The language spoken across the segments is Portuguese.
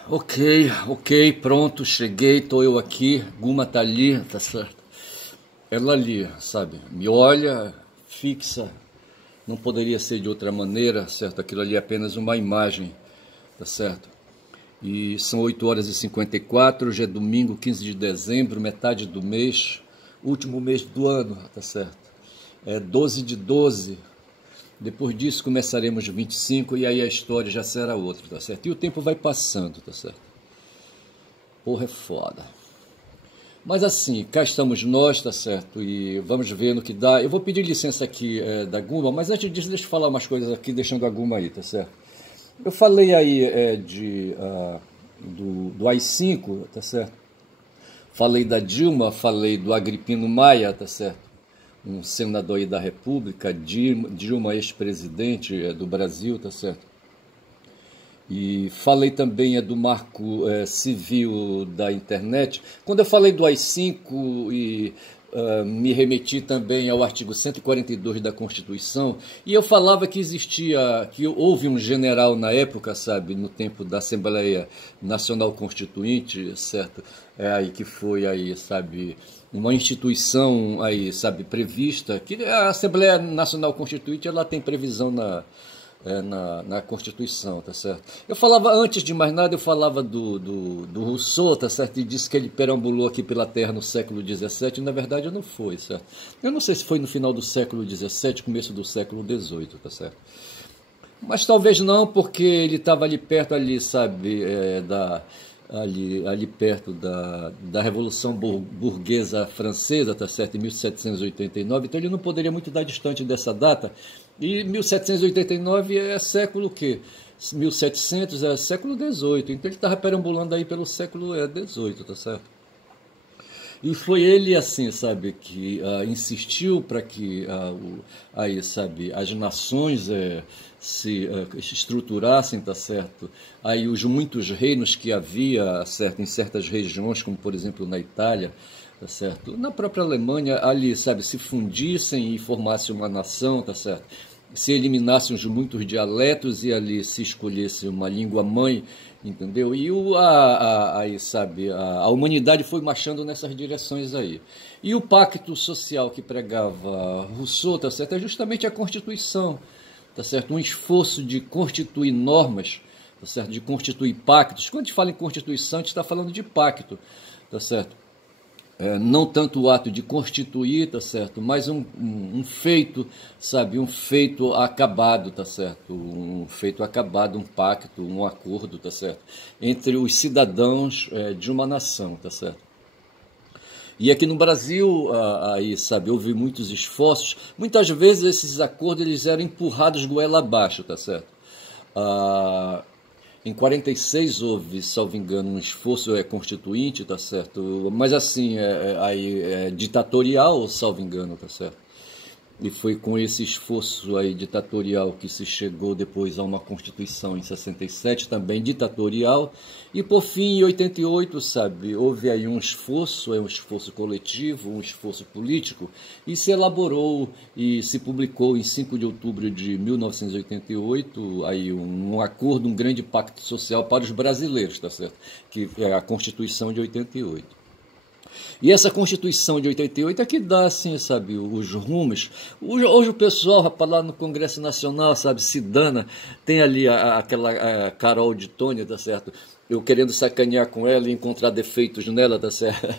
Ok, pronto, cheguei, tô eu aqui, Guma tá ali, tá certo? Ela ali, sabe, me olha, fixa, não poderia ser de outra maneira, certo? Aquilo ali é apenas uma imagem, tá certo? E são 8h54, hoje é domingo, 15 de dezembro, metade do mês, último mês do ano, tá certo? É 12 de 12. Depois disso começaremos 25 e aí a história já será outra, tá certo? E o tempo vai passando, tá certo? Porra, é foda. Mas assim, cá estamos nós, tá certo? E vamos ver no que dá. Eu vou pedir licença aqui da Guma, mas antes disso, deixa eu falar umas coisas aqui, deixando a Guma aí, tá certo? Eu falei aí do AI-5, tá certo? Falei da Dilma, falei do Agripino Maia, tá certo? Um senador aí da República, Dilma ex-presidente do Brasil, tá certo? E falei também do marco civil da internet. Quando eu falei do AI-5 e me remeti também ao artigo 142 da Constituição, e eu falava que existia, que houve um general na época, sabe, no tempo da Assembleia Nacional Constituinte, certo? Aí que foi aí, sabe, uma instituição aí, sabe, prevista, que a Assembleia Nacional Constituinte, ela tem previsão na Constituição, tá certo? Eu falava, antes de mais nada, eu falava do Rousseau, tá certo? E disse que ele perambulou aqui pela Terra no século XVII, e na verdade não foi, certo? Eu não sei se foi no final do século XVII, começo do século XVIII, tá certo? Mas talvez não, porque ele estava ali perto, ali, sabe, ali perto da Revolução Burguesa Francesa, tá certo, em 1789, então ele não poderia muito dar distante dessa data. E 1789 é século o quê? 1700 é século XVIII, então ele estava perambulando aí pelo século XVIII, tá certo? E foi ele, assim, sabe, que insistiu para que aí, sabe, as nações se estruturassem, tá certo? Aí os muitos reinos que havia, certo, em certas regiões, como por exemplo na Itália, tá certo? Na própria Alemanha, ali, sabe, se fundissem e formassem uma nação, tá certo? Se eliminassem os muitos dialetos e ali se escolhesse uma língua mãe, entendeu? E aí, sabe, a humanidade foi marchando nessas direções aí. E o pacto social que pregava Rousseau, tá certo, é justamente a Constituição, tá certo? Um esforço de constituir normas, tá certo? De constituir pactos. Quando a gente fala em Constituição, a gente está falando de pacto, tá certo? Não tanto o ato de constituir, tá certo, mas um feito, sabe, um feito acabado, tá certo, um feito acabado, um pacto, um acordo, tá certo, entre os cidadãos de uma nação, tá certo. E aqui no Brasil, aí, sabe, houve muitos esforços, muitas vezes esses acordos eles eram empurrados goela abaixo, tá certo. Em 46 houve, salvo engano, um esforço constituinte, tá certo? Mas assim, ditatorial, salvo engano, tá certo? E foi com esse esforço aí ditatorial que se chegou depois a uma Constituição em 67, também ditatorial. E por fim, em 88, sabe, houve aí um esforço coletivo, um esforço político, e se elaborou e se publicou em 5 de outubro de 1988 aí um acordo, um grande pacto social para os brasileiros, tá certo? Que é a Constituição de 88. E essa Constituição de 88 é que dá, assim, sabe, os rumos. Hoje o pessoal, rapaz, lá no Congresso Nacional, sabe, se dana, tem ali aquela Carol de Tônia, tá certo? Eu querendo sacanear com ela e encontrar defeitos nela, tá certo?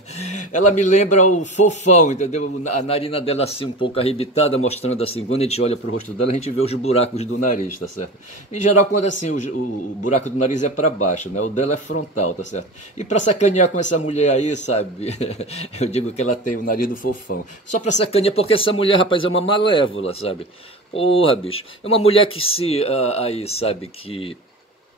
Ela me lembra o Fofão, entendeu? A narina dela assim um pouco arrebitada, mostrando assim, quando a gente olha pro rosto dela, a gente vê os buracos do nariz, tá certo? Em geral, quando assim, o buraco do nariz é para baixo, né? O dela é frontal, tá certo? E para sacanear com essa mulher aí, sabe? Eu digo que ela tem o nariz do Fofão. Só para sacanear, porque essa mulher, rapaz, é uma malévola, sabe? Porra, bicho. É uma mulher que aí, sabe, que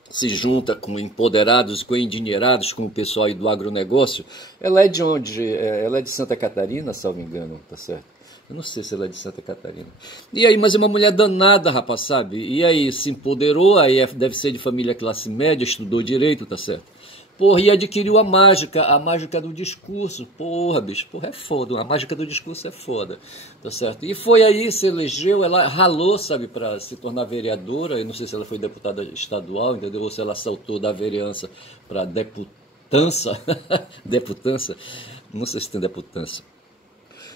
se junta com empoderados, com endinheirados, com o pessoal aí do agronegócio. Ela é de onde? Ela é de Santa Catarina, salvo engano, tá certo? Eu não sei se ela é de Santa Catarina. E aí, mas é uma mulher danada, rapaz, sabe? E aí se empoderou, aí deve ser de família classe média, estudou direito, tá certo? Porra, e adquiriu a mágica do discurso. Porra, bicho, porra, é foda. A mágica do discurso é foda, tá certo? E foi aí, se elegeu, ela ralou, sabe, para se tornar vereadora. Eu não sei se ela foi deputada estadual, entendeu? Ou se ela saltou da vereança para deputança. Deputança. Não sei se tem deputança.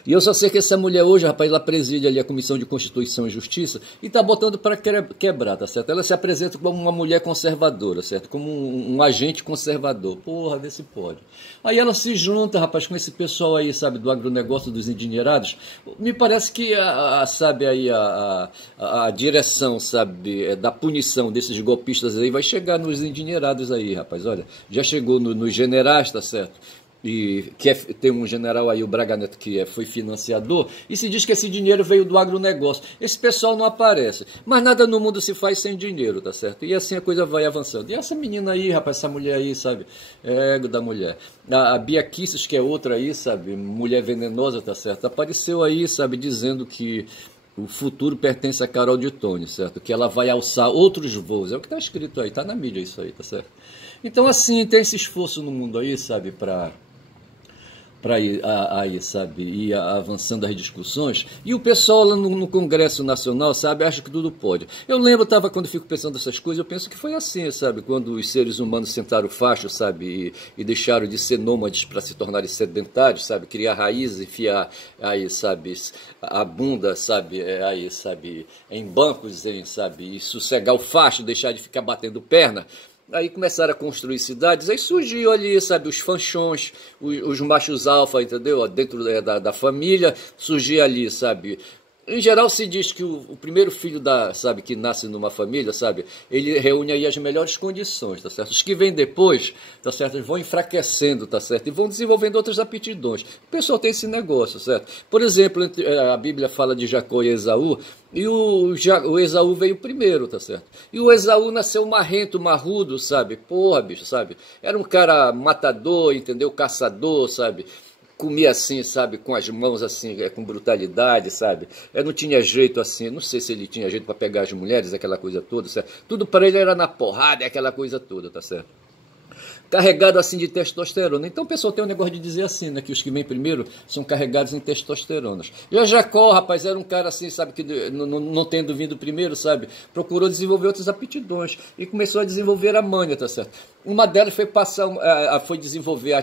E eu só sei que essa mulher hoje, rapaz, ela preside ali a Comissão de Constituição e Justiça e tá botando para quebrar, tá certo? Ela se apresenta como uma mulher conservadora, certo? Como um agente conservador. Porra, vê se pode. Aí ela se junta, rapaz, com esse pessoal aí, sabe, do agronegócio dos endinheirados. Me parece que, sabe, aí a direção, sabe, da punição desses golpistas aí vai chegar nos endinheirados aí, rapaz. Olha, já chegou nos generais, tá certo? E tem um general aí, o Braga Neto, que foi financiador, e se diz que esse dinheiro veio do agronegócio. Esse pessoal não aparece, mas nada no mundo se faz sem dinheiro, tá certo? E assim a coisa vai avançando. E essa menina aí, rapaz, essa mulher aí, sabe, é ego da mulher. A Bia Kicis, que é outra aí, sabe, mulher venenosa, tá certo? Apareceu aí, sabe, dizendo que o futuro pertence a Carol de Tone, certo? Que ela vai alçar outros voos. É o que está escrito aí, tá na mídia isso aí, tá certo? Então, assim, tem esse esforço no mundo aí, sabe, para ir, sabe, ir avançando as discussões, e o pessoal lá no Congresso Nacional, sabe, acha que tudo pode. Eu lembro, quando eu fico pensando nessas coisas, eu penso que foi assim, sabe, quando os seres humanos sentaram o facho, sabe, e deixaram de ser nômades para se tornarem sedentários, sabe, criar raízes, enfiar aí, sabe, a bunda, sabe, aí, sabe, em bancos, sabe, e sossegar o facho, deixar de ficar batendo perna. Aí começaram a construir cidades, aí surgiu ali, sabe, os fanchões, os machos alfa, entendeu? Dentro da família, surgia ali, sabe. Em geral se diz que o primeiro filho sabe, que nasce numa família, sabe, ele reúne aí as melhores condições, tá certo? Os que vêm depois, tá certo, eles vão enfraquecendo, tá certo? E vão desenvolvendo outras aptidões. O pessoal tem esse negócio, certo? Por exemplo, a Bíblia fala de Jacó e Esaú, e o Esaú veio primeiro, tá certo? E o Esaú nasceu marrento, marrudo, sabe? Porra, bicho, sabe? Era um cara matador, entendeu? Caçador, sabe? Comia assim, sabe, com as mãos assim, com brutalidade, sabe? Não tinha jeito assim, não sei se ele tinha jeito para pegar as mulheres, aquela coisa toda, certo? Tudo para ele era na porrada, aquela coisa toda, tá certo? Carregado assim de testosterona. Então o pessoal tem um negócio de dizer assim, né, que os que vêm primeiro são carregados em testosterona. Já Jacó, rapaz, era um cara assim, sabe, que não tendo vindo primeiro, sabe, procurou desenvolver outras aptidões e começou a desenvolver a manha, tá certo? Uma delas foi desenvolver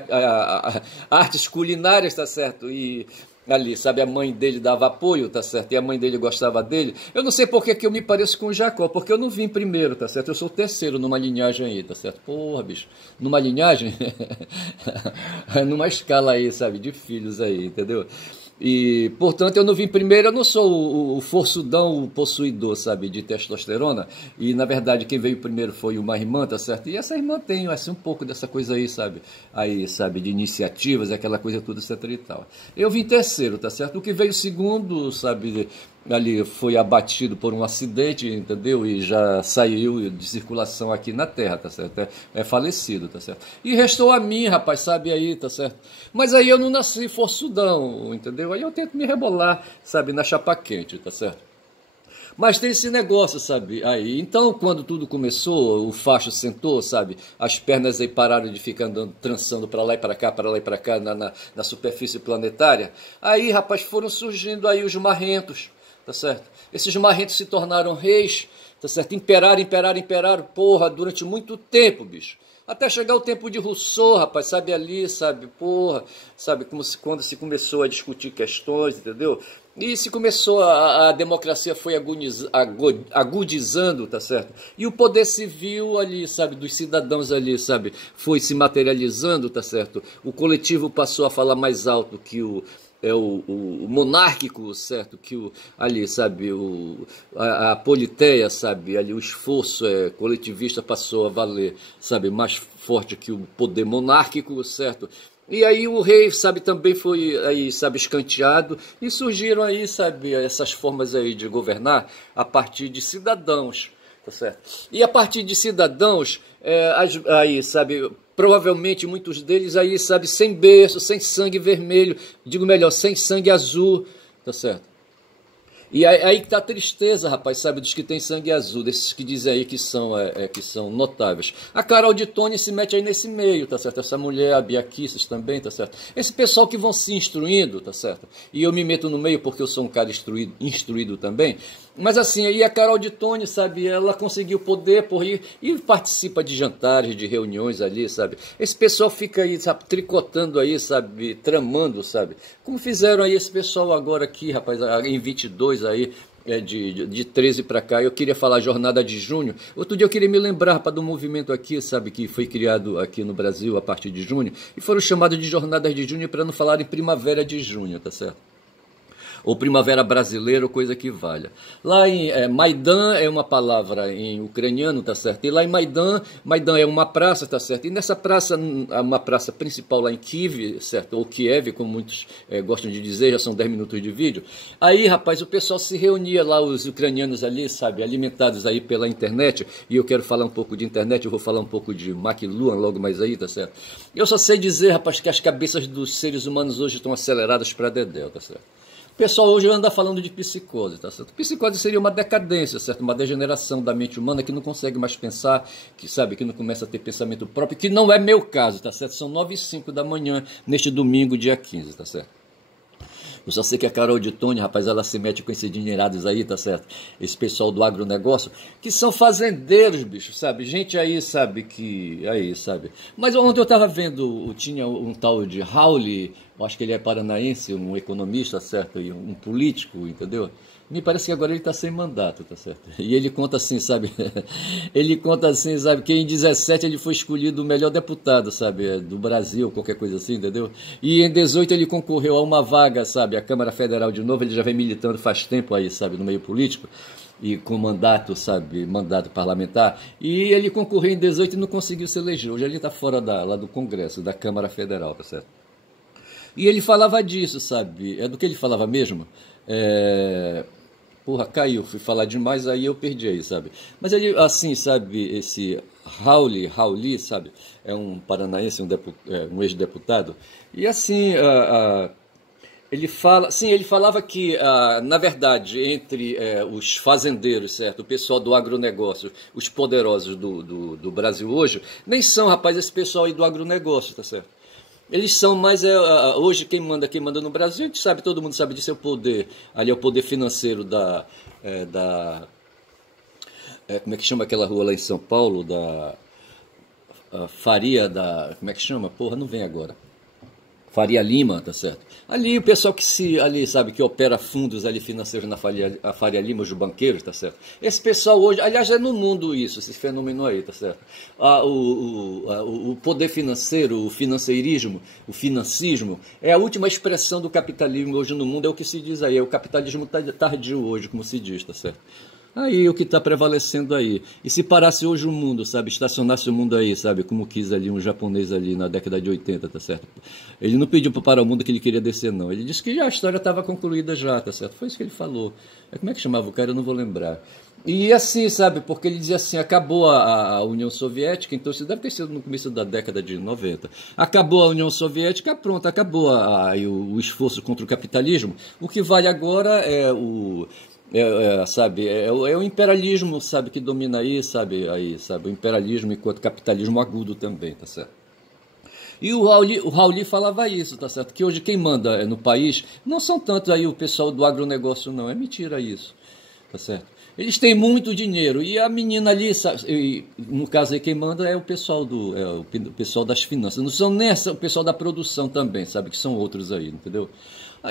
artes culinárias, tá certo? E ali, sabe, a mãe dele dava apoio, tá certo? E a mãe dele gostava dele. Eu não sei por que eu me pareço com o Jacó, porque eu não vim primeiro, tá certo? Eu sou o terceiro numa linhagem aí, tá certo? Porra, bicho, numa linhagem, numa escala aí, sabe, de filhos aí, entendeu? E, portanto, eu não vim primeiro, eu não sou o forçudão, o possuidor, sabe, de testosterona. E, na verdade, quem veio primeiro foi uma irmã, tá certo? E essa irmã tem, assim, um pouco dessa coisa aí, sabe, de iniciativas, aquela coisa toda, etc e tal. Eu vim terceiro, tá certo? O que veio segundo, sabe, ali foi abatido por um acidente, entendeu? E já saiu de circulação aqui na Terra, tá certo? É falecido, tá certo? E restou a mim, rapaz, sabe aí, tá certo? Mas aí eu não nasci forçudão, entendeu? Aí eu tento me rebolar, sabe, na chapa quente, tá certo? Mas tem esse negócio, sabe, aí. Então, quando tudo começou, o facho sentou, sabe, as pernas aí pararam de ficar andando, trançando para lá e para cá, na superfície planetária. Aí, rapaz, foram surgindo aí os marrentos, tá certo? Esses marrentos se tornaram reis, tá certo? Imperaram, porra, durante muito tempo, bicho. Até chegar o tempo de Rousseau, rapaz, sabe, ali, sabe, porra, sabe, quando se começou a discutir questões, entendeu? E se começou, a democracia foi agudizando, tá certo? E o poder civil ali, sabe, dos cidadãos ali, sabe, foi se materializando, tá certo? O coletivo passou a falar mais alto que o monárquico, certo, que ali, sabe, a politeia, sabe, ali o esforço coletivista passou a valer, sabe, mais forte que o poder monárquico, certo? E aí o rei, sabe, também foi aí, sabe, escanteado, e surgiram aí, sabe, essas formas aí de governar a partir de cidadãos, tá certo? E a partir de cidadãos, aí, sabe, provavelmente muitos deles aí, sabe, sem berço, sem sangue vermelho, digo melhor, sem sangue azul, tá certo? E aí que tá a tristeza, rapaz, sabe, dos que tem sangue azul, desses que dizem aí que são notáveis. A Carol de Tone se mete aí nesse meio, tá certo? Essa mulher, a Bia Kicis também, tá certo? Esse pessoal que vão se instruindo, tá certo? E eu me meto no meio porque eu sou um cara instruído também. Mas assim, aí a Carol de Tone, sabe, ela conseguiu poder por ir e participa de jantares, de reuniões ali, sabe? Esse pessoal fica aí, sabe, tricotando aí, sabe, tramando, sabe? Como fizeram aí esse pessoal agora aqui, rapaz, em 22 aí, de 13 para cá. Eu queria falar Jornada de Junho. Outro dia eu queria me lembrar, rapaz, do movimento aqui, sabe, que foi criado aqui no Brasil a partir de junho, e foram chamados de Jornadas de Junho para não falar em Primavera de Junho, tá certo? Ou Primavera Brasileira, ou coisa que valha. Lá em Maidan é uma palavra em ucraniano, tá certo? E lá em Maidan é uma praça, tá certo? E nessa praça, uma praça principal lá em Kiev, certo? Ou Kiev, como muitos gostam de dizer, já são 10 minutos de vídeo. Aí, rapaz, o pessoal se reunia lá, os ucranianos ali, sabe? Alimentados aí pela internet. E eu quero falar um pouco de internet, eu vou falar um pouco de McLuhan logo mais aí, tá certo? Eu só sei dizer, rapaz, que as cabeças dos seres humanos hoje estão aceleradas para dedéu, tá certo? O pessoal hoje anda falando de psicose, tá certo? Psicose seria uma decadência, certo? Uma degeneração da mente humana que não consegue mais pensar, que sabe, que não começa a ter pensamento próprio, que não é meu caso, tá certo? São 9h05 da manhã, neste domingo, dia 15, tá certo? Eu só sei que a Carol de Tone, rapaz, ela se mete com esses dinheirados aí, tá certo? Esse pessoal do agronegócio, que são fazendeiros, bicho, sabe? Gente aí, sabe, sabe? Mas ontem eu tava vendo, tinha um tal de Raul, eu acho que ele é paranaense, um economista, certo? E um político, entendeu? Me parece que agora ele está sem mandato, tá certo? E ele conta assim, sabe? Ele conta assim, sabe? Que em 17 ele foi escolhido o melhor deputado, sabe? Do Brasil, qualquer coisa assim, entendeu? E em 18 ele concorreu a uma vaga, sabe? A Câmara Federal de novo, ele já vem militando faz tempo aí, sabe? No meio político. E com mandato, sabe? Mandato parlamentar. E ele concorreu em 18 e não conseguiu se eleger. Hoje ele está fora lá do Congresso, da Câmara Federal, tá certo? E ele falava disso, sabe? É do que ele falava mesmo? Porra, caiu, fui falar demais, aí eu perdi aí, sabe? Mas ele, assim, sabe, esse Raul, sabe? É um paranaense, um ex-deputado. E assim, ele falava que, na verdade, entre os fazendeiros, certo? O pessoal do agronegócio, os poderosos do Brasil hoje, nem são, rapaz, esse pessoal aí do agronegócio, tá certo? Eles são mais, hoje quem manda no Brasil, a gente sabe, todo mundo sabe disso, é o poder, ali é o poder financeiro como é que chama aquela rua lá em São Paulo, Faria como é que chama? Porra, não vem agora. Faria Lima, tá certo? Ali o pessoal ali sabe, que opera fundos ali financeiros na Faria Lima, os banqueiros, tá certo? Esse pessoal hoje, aliás, é no mundo isso, esse fenômeno aí, tá certo? O poder financeiro, o financeirismo, o financismo, é a última expressão do capitalismo hoje no mundo, é o que se diz aí, é o capitalismo tardio hoje, como se diz, tá certo? Aí o que está prevalecendo aí. E se parasse hoje o mundo, sabe? Estacionasse o mundo aí, sabe? Como quis ali um japonês ali na década de 80, tá certo? Ele não pediu para parar o mundo que ele queria descer, não. Ele disse que já a história estava concluída já, tá certo? Foi isso que ele falou. Como é que chamava o cara? Eu não vou lembrar. E assim, sabe? Porque ele dizia assim, acabou a União Soviética, então isso deve ter sido no começo da década de 90. Acabou a União Soviética, pronto, acabou o esforço contra o capitalismo. O que vale agora é o imperialismo, sabe, que domina aí, sabe, o imperialismo enquanto capitalismo agudo também, tá certo? E o Raul falava isso, tá certo? Que hoje quem manda no país não são tanto aí o pessoal do agronegócio, não, é mentira isso, tá certo? Eles têm muito dinheiro e a menina ali, sabe, no caso aí quem manda é o pessoal o pessoal das finanças, não são nem o pessoal da produção também, sabe, que são outros aí, entendeu?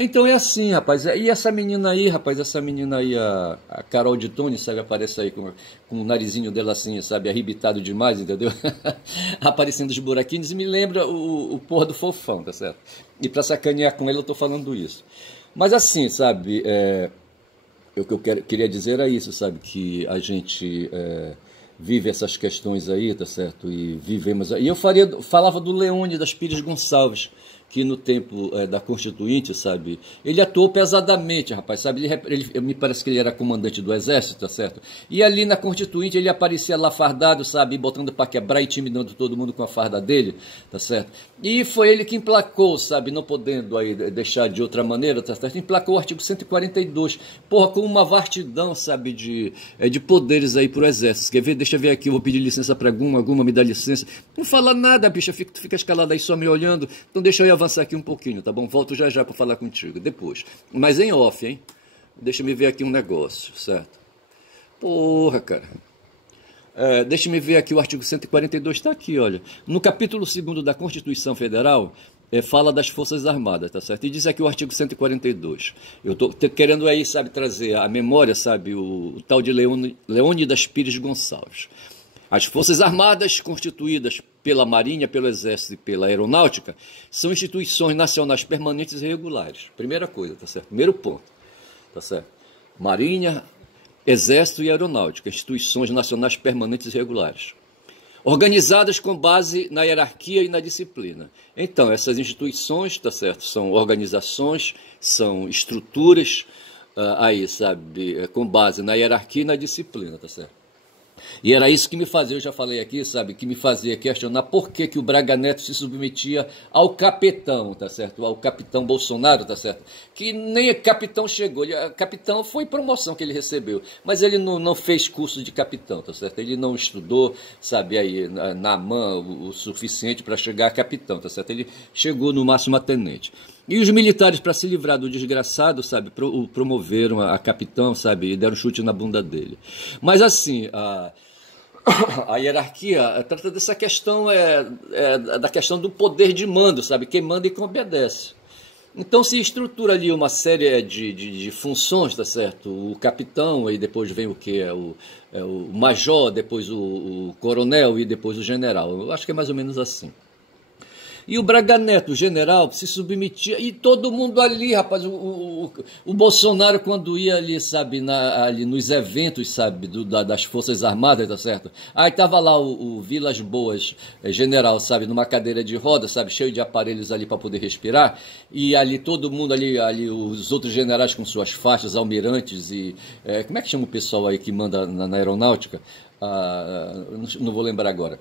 Então é assim, rapaz. E essa menina aí, a Carol de Tone, sabe, aparece aí com o narizinho dela assim, sabe, arrebitado demais, entendeu? Aparecendo os buraquinhos, e me lembra o porra do Fofão, tá certo? E pra sacanear com ele eu tô falando isso. Mas assim, sabe, o que eu queria dizer é isso, sabe, que a gente vive essas questões aí, tá certo? E vivemos. E eu falava do Leônidas Pires Gonçalves, que no tempo da Constituinte, sabe, ele atuou pesadamente, rapaz, sabe, me parece que ele era comandante do Exército, tá certo? E ali na Constituinte ele aparecia lá fardado, sabe, botando para quebrar e intimidando todo mundo com a farda dele, tá certo? E foi ele que emplacou, sabe, não podendo aí deixar de outra maneira, tá certo? Emplacou o artigo 142, porra, com uma vastidão, sabe, de poderes aí pro Exército. Quer ver? Deixa eu ver aqui, eu vou pedir licença para alguma me dá licença. Não fala nada, bicha, tu fica escalado aí só me olhando, então deixa eu ir avançar aqui um pouquinho, tá bom? Volto já para falar contigo, depois. Mas em off, hein? Deixa eu ver aqui um negócio, certo? Porra, cara. Deixa eu ver aqui o artigo 142, está aqui, olha. No capítulo 2º da Constituição Federal, fala das Forças Armadas, tá certo? E diz aqui o artigo 142. Eu estou querendo aí, sabe, trazer à memória, sabe, o tal de Leônidas Pires Gonçalves. As Forças Armadas, constituídas pela Marinha, pelo Exército e pela Aeronáutica, são instituições nacionais permanentes e regulares. Primeira coisa, tá certo? Primeiro ponto, tá certo? Marinha, Exército e Aeronáutica, instituições nacionais permanentes e regulares. Organizadas com base na hierarquia e na disciplina. Então, essas instituições, tá certo? São organizações, são estruturas, aí, sabe, com base na hierarquia e na disciplina, tá certo? E era isso que me fazia, eu já falei aqui, sabe, que me fazia questionar por que o Braga Neto se submetia ao capitão, tá certo? Ao capitão Bolsonaro, tá certo? Que nem capitão chegou, capitão foi promoção que ele recebeu, mas ele não fez curso de capitão, tá certo? Ele não estudou, sabe, aí na mão o suficiente para chegar a capitão, tá certo? Ele chegou no máximo a tenente. E os militares, para se livrar do desgraçado, sabe, o promoveram a capitão, sabe, e deram chute na bunda dele. Mas assim, a hierarquia trata dessa questão, da questão do poder de mando, sabe, quem manda e quem obedece. Então se estrutura ali uma série de funções, tá certo? O capitão, aí depois vem o que? O major, depois o coronel e depois o general. Eu acho que é mais ou menos assim. E o Braga Neto, o general, se submetia, e todo mundo ali, rapaz, o Bolsonaro quando ia ali, sabe, ali nos eventos, sabe, das Forças Armadas, tá certo? Aí tava lá o Vilas Boas, general, sabe, numa cadeira de roda, sabe, cheio de aparelhos ali para poder respirar, e ali todo mundo ali os outros generais com suas faixas, almirantes e... como é que chama o pessoal aí que manda na aeronáutica? Não vou lembrar agora.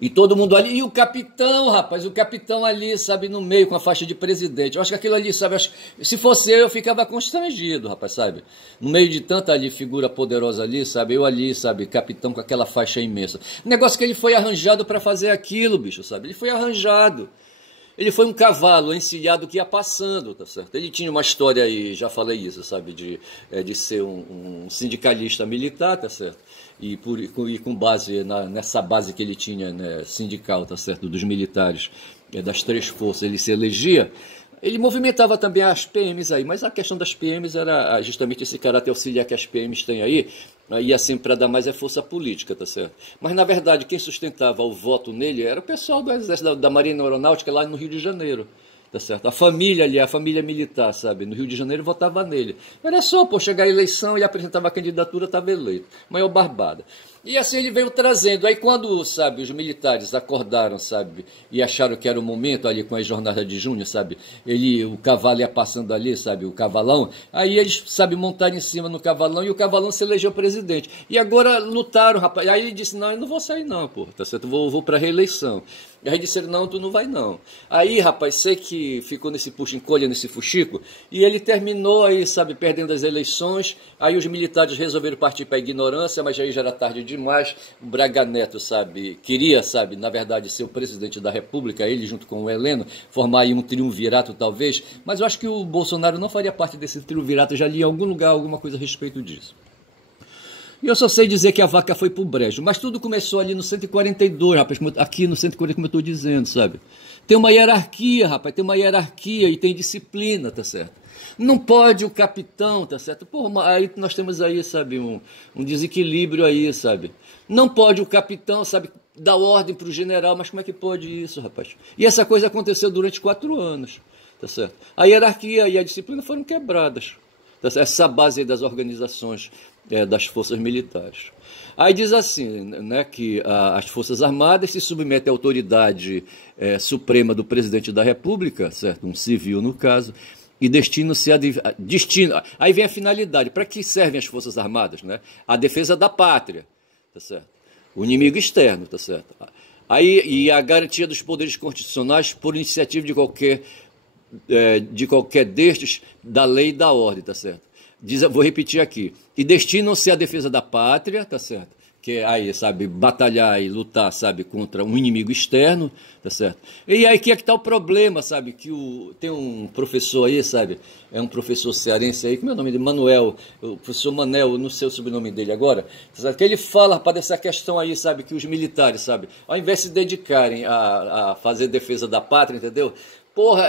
E todo mundo ali, e o capitão, rapaz, o capitão ali, sabe, no meio com a faixa de presidente. Eu acho que aquilo ali, sabe, se fosse eu ficava constrangido, rapaz, sabe? No meio de tanta ali figura poderosa ali, sabe, eu ali, sabe, capitão com aquela faixa imensa. O negócio que ele foi arranjado para fazer aquilo, bicho, sabe? Ele foi arranjado. Ele foi um cavalo encilhado que ia passando, tá certo? Ele tinha uma história aí, já falei isso, sabe, de ser um sindicalista militar, tá certo? E com base nessa base que ele tinha, né, sindical, tá certo, dos militares, das três forças, ele se elegia. Ele movimentava também as PMs aí, mas a questão das PMs era justamente esse caráter auxiliar que as PMs têm aí, e assim para dar mais força política, tá certo? Mas na verdade quem sustentava o voto nele era o pessoal do Exército, da Marinha Aeronáutica lá no Rio de Janeiro. Tá certo? A família ali, a família militar, sabe, no Rio de Janeiro votava nele. Era só, pô, chegar a eleição, ele apresentava a candidatura, estava eleito. Maior barbada. E assim ele veio trazendo. Aí quando, sabe, os militares acordaram, sabe, e acharam que era o momento ali com a jornada de junho, sabe, o cavalo ia passando ali, sabe, o cavalão, aí eles, sabe, montaram em cima no cavalão e o cavalão se elegeu presidente. E agora lutaram, rapaz. Aí ele disse, não, eu não vou sair não, pô, tá certo, vou para reeleição. E aí disseram, não, tu não vai não. Aí, rapaz, sei que ficou nesse puxa-encolha, nesse fuxico, e ele terminou aí, sabe, perdendo as eleições. Aí os militares resolveram partir para a ignorância, mas aí já era tarde demais. O Braga Neto, sabe, queria, sabe, na verdade, ser o presidente da República, ele junto com o Heleno, formar aí um triunvirato talvez, mas eu acho que o Bolsonaro não faria parte desse triunvirato, já li em algum lugar alguma coisa a respeito disso. E eu só sei dizer que a vaca foi pro brejo. Mas tudo começou ali no 142, rapaz. Aqui no 140, como eu estou dizendo, sabe? Tem uma hierarquia, rapaz. Tem uma hierarquia e tem disciplina, tá certo? Não pode o capitão, tá certo? Porra, aí nós temos aí, sabe, um desequilíbrio aí, sabe? Não pode o capitão, sabe, dar ordem pro general. Mas como é que pode isso, rapaz? E essa coisa aconteceu durante 4 anos, tá certo? A hierarquia e a disciplina foram quebradas. Essa base aí das organizações das forças militares. Aí diz assim, né, que as Forças Armadas se submetem à autoridade suprema do presidente da República, certo? Um civil no caso, e destinam-se a aí vem a finalidade. Para que servem as Forças Armadas? Né? A defesa da pátria, tá certo? O inimigo externo, tá certo? Aí, e a garantia dos poderes constitucionais por iniciativa de qualquer destes, da lei e da ordem, tá certo? Vou repetir aqui. E destinam-se à defesa da pátria, tá certo? Que é aí, sabe, batalhar e lutar, sabe, contra um inimigo externo, tá certo? E aí que é que tá o problema, sabe, que tem um professor aí, sabe, é um professor cearense aí, como é o nome dele? Manuel, o professor Manel, não sei o sobrenome dele agora, tá certo? Que ele fala, rapaz, dessa questão aí, sabe, que os militares, sabe, ao invés de se dedicarem a fazer defesa da pátria, entendeu? Porra,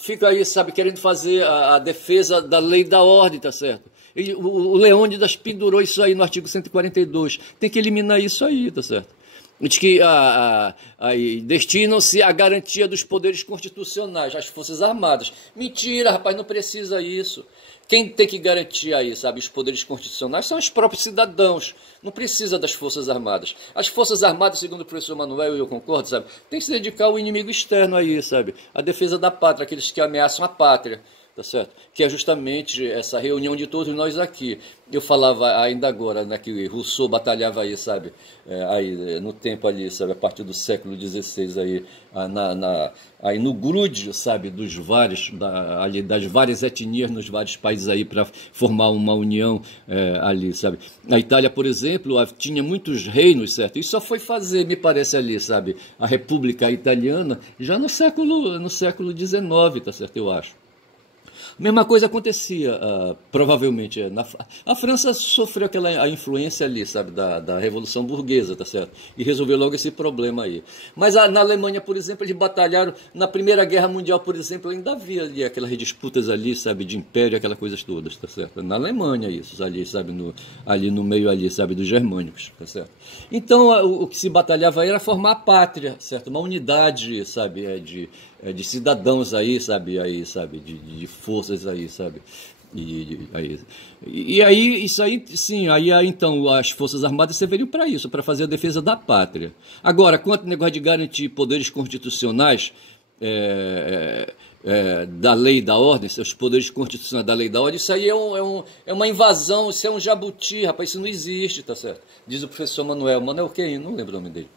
fica aí, sabe, querendo fazer a defesa da lei e da ordem, tá certo? O Leônidas pendurou isso aí no artigo 142. Tem que eliminar isso aí, tá certo? Diz que destinam-se à garantia dos poderes constitucionais, às Forças Armadas. Mentira, rapaz, não precisa isso. Quem tem que garantir aí, sabe, os poderes constitucionais são os próprios cidadãos. Não precisa das Forças Armadas. As Forças Armadas, segundo o professor Manuel, e eu concordo, sabe, tem que se dedicar ao inimigo externo aí, sabe, a defesa da pátria, aqueles que ameaçam a pátria. Tá certo? Que é justamente essa reunião de todos nós aqui. Eu falava ainda agora, né, que Rousseau batalhava aí, sabe, aí no tempo ali, sabe, a partir do século XVI aí, aí no grúdio, sabe, ali das várias etnias nos vários países aí para formar uma união ali, sabe. Na Itália, por exemplo, tinha muitos reinos, certo? E só foi fazer, me parece ali, sabe, a República Italiana já no século XIX, tá certo? Eu acho. A mesma coisa acontecia, provavelmente, a França sofreu a influência ali, sabe, da Revolução Burguesa, tá certo? E resolveu logo esse problema aí. Mas na Alemanha, por exemplo, eles batalharam, na Primeira Guerra Mundial, por exemplo, ainda havia ali aquelas disputas ali, sabe, de império, aquelas coisas todas, tá certo? Na Alemanha isso, ali, sabe, ali no meio ali, sabe, dos germânicos, tá certo? Então, o que se batalhava aí era formar a pátria, certo? Uma unidade, sabe, de cidadãos aí, sabe, de forças aí, sabe, e aí, isso aí, sim, aí então as Forças Armadas serviriam para isso, para fazer a defesa da pátria. Agora, quanto ao negócio de garantir poderes constitucionais da lei e da ordem, os poderes constitucionais da lei e da ordem, isso aí é uma invasão, isso é um jabuti, rapaz, isso não existe, tá certo? Diz o professor Manuel quem? Não lembro o nome dele.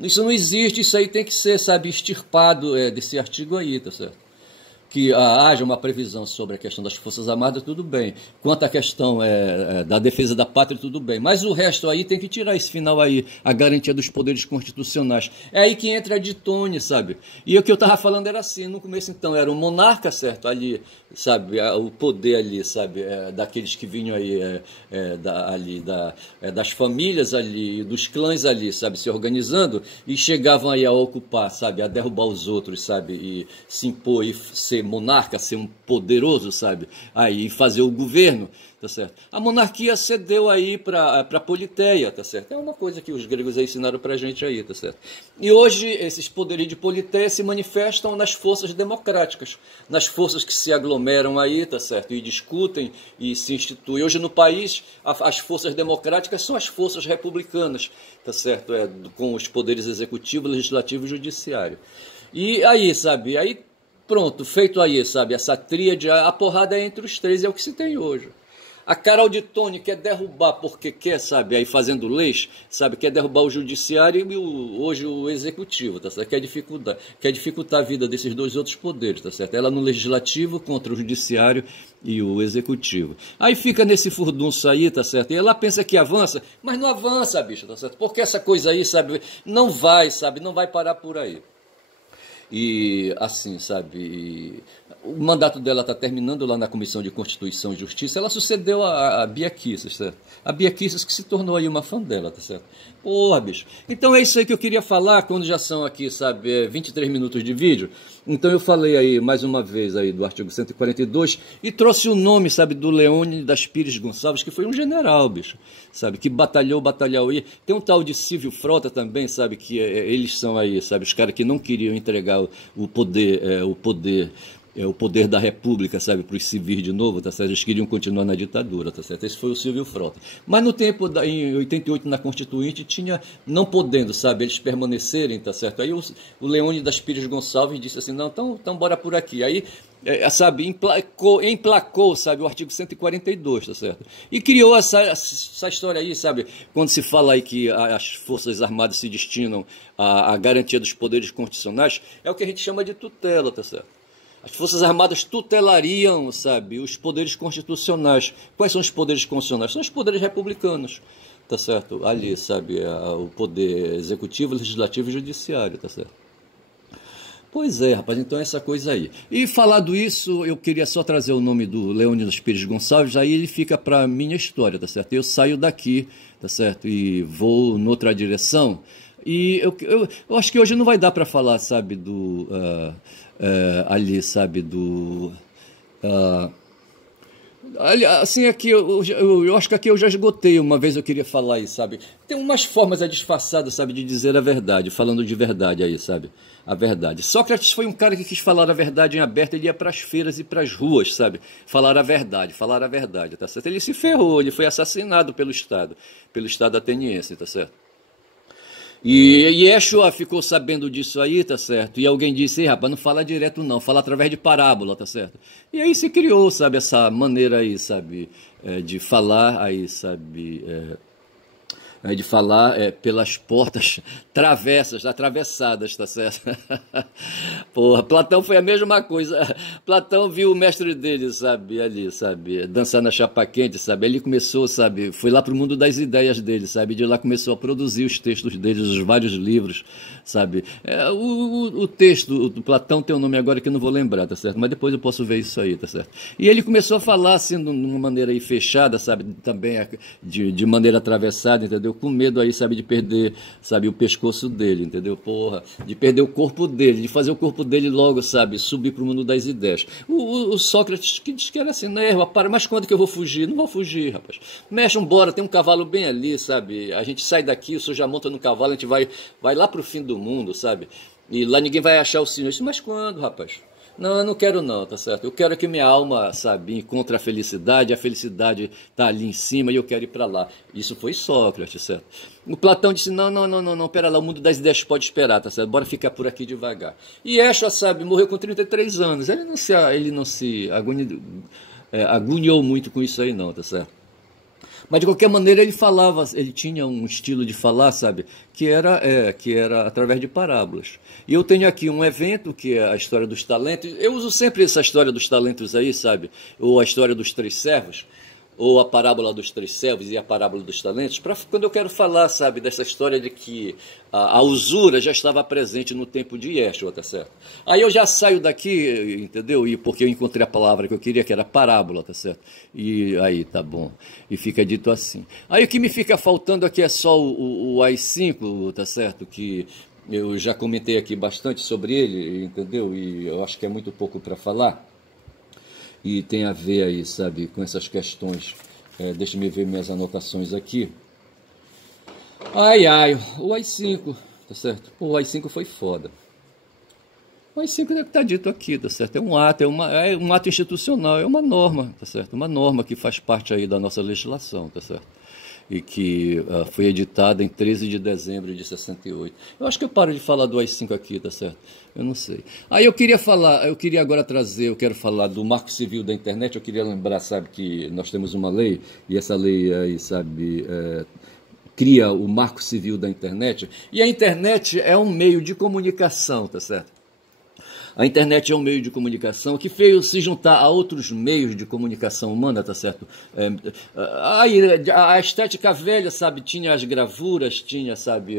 Isso não existe, isso aí tem que ser, sabe, extirpado desse artigo aí, tá certo? Que haja uma previsão sobre a questão das Forças Armadas, tudo bem. Quanto à questão da defesa da pátria, tudo bem. Mas o resto aí tem que tirar esse final aí, a garantia dos poderes constitucionais. É aí que entra a Ditone, sabe? E o que eu estava falando era assim, no começo então, era o monarca, certo? Ali, sabe, o poder ali, sabe, daqueles que vinham aí, das famílias ali, dos clãs ali, sabe, se organizando e chegavam aí a ocupar, sabe, a derrubar os outros, sabe, e se impor e ser monarca, ser um poderoso, sabe, aí fazer o governo, tá certo? A monarquia cedeu aí para a politeia, tá certo? É uma coisa que os gregos aí ensinaram pra gente aí, tá certo? E hoje esses poderes de politeia se manifestam nas forças democráticas, nas forças que se aglomeram aí, tá certo? E discutem e se instituem. Hoje no país, as forças democráticas são as forças republicanas, tá certo? Com os poderes executivo, legislativo e judiciário. E aí, sabe, aí pronto, feito aí, sabe, essa tríade, a porrada entre os três é o que se tem hoje. A Carol de Tone quer derrubar porque quer, sabe, aí fazendo leis, sabe, quer derrubar o judiciário e hoje o executivo, tá certo? Quer dificultar a vida desses dois outros poderes, tá certo? Ela no legislativo contra o judiciário e o executivo. Aí fica nesse furdunço aí, tá certo? E ela pensa que avança, mas não avança, bicho, tá certo? Porque essa coisa aí, sabe, não vai parar por aí. E assim, sabe, o mandato dela está terminando lá na Comissão de Constituição e Justiça. Ela sucedeu a Bia Kicis, certo? A Bia Kicis que se tornou aí uma fã dela, tá certo? Porra, bicho. Então é isso aí que eu queria falar, quando já são aqui, sabe, 23 minutos de vídeo. Então eu falei aí, mais uma vez, aí do artigo 142 e trouxe o nome, sabe, do Leônidas Pires Gonçalves, que foi um general, bicho, sabe, que batalhou aí. Tem um tal de Silvio Frota também, sabe, que eles são aí, sabe, os caras que não queriam entregar o poder o poder da república, sabe, para os civis de novo, tá certo? Eles queriam continuar na ditadura, tá certo? Esse foi o Silvio Frota. Mas no tempo, em 88, na Constituinte, tinha, não podendo, sabe, eles permanecerem, tá certo? Aí o Leônidas Pires Gonçalves disse assim, não, então bora por aqui. Aí, sabe, emplacou, sabe, o artigo 142, tá certo? E criou essa história aí, sabe, quando se fala aí que as Forças Armadas se destinam à garantia dos poderes constitucionais, é o que a gente chama de tutela, tá certo? As Forças Armadas tutelariam, sabe, os poderes constitucionais. Quais são os poderes constitucionais? São os poderes republicanos, tá certo? Ali, sabe, o poder executivo, legislativo e judiciário, tá certo? Pois é, rapaz, então é essa coisa aí. E falado isso, eu queria só trazer o nome do Leônidas Pires Gonçalves, aí ele fica para minha história, tá certo? Eu saio daqui, tá certo? E vou noutra direção. E eu acho que hoje não vai dar para falar, sabe, ali, sabe, assim, aqui, eu acho que aqui eu já esgotei, uma vez eu queria falar isso, sabe? Tem umas formas disfarçadas, sabe, de dizer a verdade, falando de verdade aí, sabe? A verdade. Sócrates foi um cara que quis falar a verdade em aberto, ele ia para as feiras e para as ruas, sabe? Falar a verdade, tá certo? Ele se ferrou, ele foi assassinado pelo Estado ateniense, tá certo? E Yeshua ficou sabendo disso aí, tá certo? E alguém disse, rapaz, não fala direto não, fala através de parábola, tá certo? E aí se criou, sabe, essa maneira aí, sabe, de falar aí, sabe, de falar pelas portas atravessadas, tá certo? Porra, Platão foi a mesma coisa. Platão viu o mestre dele, sabe, ali, sabe, dançar na chapa quente, sabe? Ele começou, sabe, foi lá pro mundo das ideias dele, sabe? De lá começou a produzir os textos dele, os vários livros, sabe? O texto do Platão tem um nome agora que eu não vou lembrar, tá certo? Mas depois eu posso ver isso aí, tá certo? E ele começou a falar, assim, de uma maneira aí fechada, sabe? Também de maneira atravessada, entendeu? Com medo aí, sabe, de perder, sabe, o pescoço dele, entendeu? Porra, de perder o corpo dele, de fazer o corpo dele logo, sabe, subir pro mundo das ideias. O Sócrates que disse que era assim, né, para, mas quando que eu vou fugir? Não vou fugir, rapaz. Mexe, embora, tem um cavalo bem ali, sabe? A gente sai daqui, o senhor já monta no cavalo, a gente vai lá pro fim do mundo, sabe? E lá ninguém vai achar o senhor. Mas quando, rapaz? Não, eu não quero não, tá certo? Eu quero que minha alma, sabe, encontre a felicidade tá ali em cima e eu quero ir para lá. Isso foi Sócrates, certo? O Platão disse, não, pera lá, o mundo das ideias pode esperar, tá certo? Bora ficar por aqui devagar. E Yeshua, sabe, morreu com 33 anos, ele não se agoniou muito com isso aí não, tá certo? Mas de qualquer maneira ele falava, ele tinha um estilo de falar, sabe, que era através de parábolas. E eu tenho aqui um evento que é a história dos talentos. Eu uso sempre essa história dos talentos aí, sabe, ou a história dos 3 servos, ou a parábola dos 3 servos e a parábola dos talentos, para quando eu quero falar, sabe, dessa história de que a usura já estava presente no tempo de Yeshua, tá certo? Aí eu já saio daqui, entendeu? E porque eu encontrei a palavra que eu queria, que era parábola, tá certo? E aí, tá bom. E fica dito assim. Aí o que me fica faltando aqui é só o AI-5, tá certo? Que eu já comentei aqui bastante sobre ele, entendeu? E eu acho que é muito pouco para falar. E tem a ver aí, sabe, com essas questões. Deixa-me ver minhas anotações aqui. O AI-5, tá certo? O AI-5 foi foda. O AI-5 deve estar dito aqui, tá certo? É um ato, é um ato institucional, é uma norma, tá certo? Uma norma que faz parte aí da nossa legislação, tá certo? E que foi editada em 13 de dezembro de 68. Eu acho que eu paro de falar do AI-5 aqui, tá certo? Eu não sei. Aí eu quero falar do Marco Civil da Internet, eu queria lembrar, sabe, que nós temos uma lei, e essa lei aí, sabe, cria o Marco Civil da Internet, e a internet é um meio de comunicação, tá certo? A internet é um meio de comunicação que veio se juntar a outros meios de comunicação humana, tá certo? A estética velha, sabe, tinha as gravuras, tinha, sabe,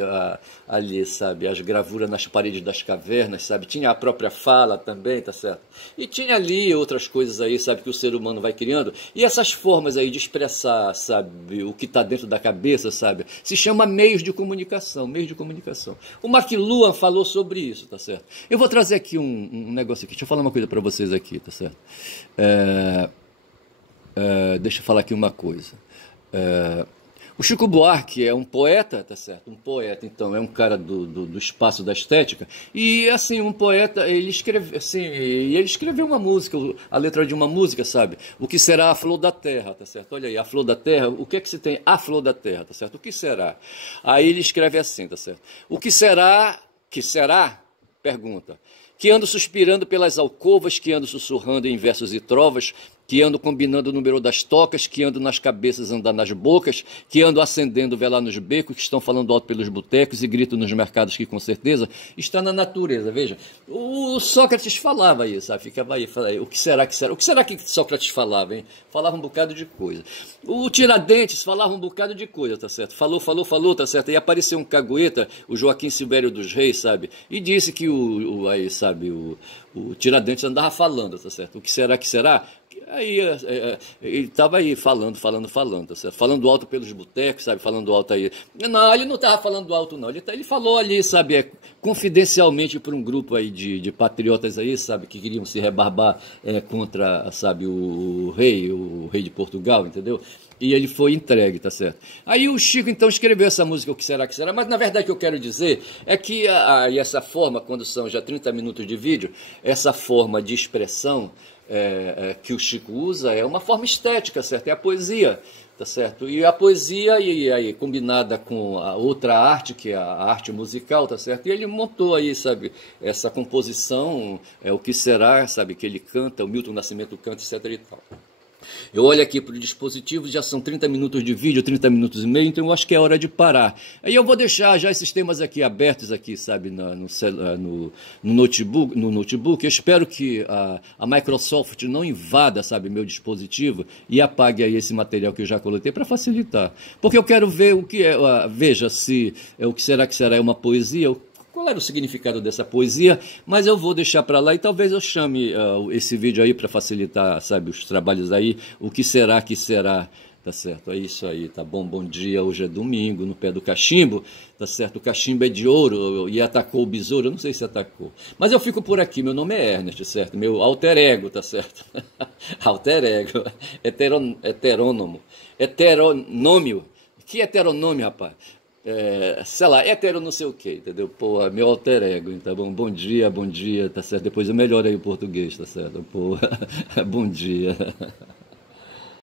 ali, sabe, as gravuras nas paredes das cavernas, sabe, tinha a própria fala também, tá certo? E tinha ali outras coisas aí, sabe, que o ser humano vai criando, e essas formas aí de expressar, sabe, o que está dentro da cabeça, sabe, se chama meios de comunicação. O McLuhan falou sobre isso, tá certo? Eu vou trazer aqui um negócio aqui, deixa eu falar uma coisa para vocês aqui, tá certo? Deixa eu falar aqui uma coisa. O Chico Buarque é um poeta, tá certo? Um poeta, então, é um cara do espaço da estética. E, assim, um poeta, ele escreve, assim, e ele escreveu uma música, a letra de uma música, sabe? O que será a flor da terra, tá certo? Olha aí, a flor da terra, o que é que se tem? A flor da terra, tá certo? O que será? Aí ele escreve assim, tá certo? O que será? Que será? Pergunta. Que ando suspirando pelas alcovas, que ando sussurrando em versos e trovas, que ando combinando o número das tocas, que ando nas cabeças, andar nas bocas, que ando acendendo velar nos becos, que estão falando alto pelos botecos e grito nos mercados que com certeza está na natureza. Veja, o Sócrates falava isso, sabe? Ficava aí, o que será que será? O que será que Sócrates falava, hein? Falava um bocado de coisa. O Tiradentes falava um bocado de coisa, tá certo? Falou, tá certo? E apareceu um cagueta, o Joaquim Silvério dos Reis, sabe? E disse que aí, sabe, o Tiradentes andava falando, tá certo? O que será que será? Aí ele estava aí falando, tá certo? Falando alto pelos botecos, sabe? Falando alto aí. Não, ele não estava falando alto, não. Ele falou ali, sabe, confidencialmente para um grupo aí de patriotas aí, sabe, que queriam se rebarbar contra, sabe, o rei de Portugal, entendeu? E ele foi entregue, tá certo? Aí o Chico, então, escreveu essa música, O que será que será? Mas, na verdade, o que eu quero dizer é que essa forma, quando são já 30 minutos de vídeo, essa forma de expressão que o Chico usa é uma forma estética, certo? É a poesia, tá certo? E a poesia, e aí, combinada com a outra arte, que é a arte musical, tá certo? E ele montou aí, sabe, essa composição, O que será, sabe, que ele canta, o Milton Nascimento canta, etc e tal. Eu olho aqui para o dispositivo, já são 30 minutos de vídeo, 30 minutos e meio, então eu acho que é hora de parar. Aí eu vou deixar já esses temas aqui abertos aqui, sabe, no notebook. Eu espero que a Microsoft não invada, sabe, meu dispositivo e apague aí esse material que eu já coletei para facilitar. Porque eu quero ver o que é, veja se o que será é uma poesia, qual era o significado dessa poesia, mas eu vou deixar para lá e talvez eu chame esse vídeo aí para facilitar, sabe, os trabalhos aí. O que será que será, tá certo? É isso aí, tá bom? Bom dia, hoje é domingo, no pé do cachimbo, tá certo? O cachimbo é de ouro e atacou o besouro, eu não sei se atacou. Mas eu fico por aqui, meu nome é Ernest, certo? Meu alter ego, tá certo? Alter ego, heteronômio. Que heteronômio, rapaz? Sei lá, hétero não sei o que, entendeu? Pô, meu alter ego, tá bom? Bom dia, tá certo? Depois eu melhoro aí o português, tá certo? Pô, bom dia.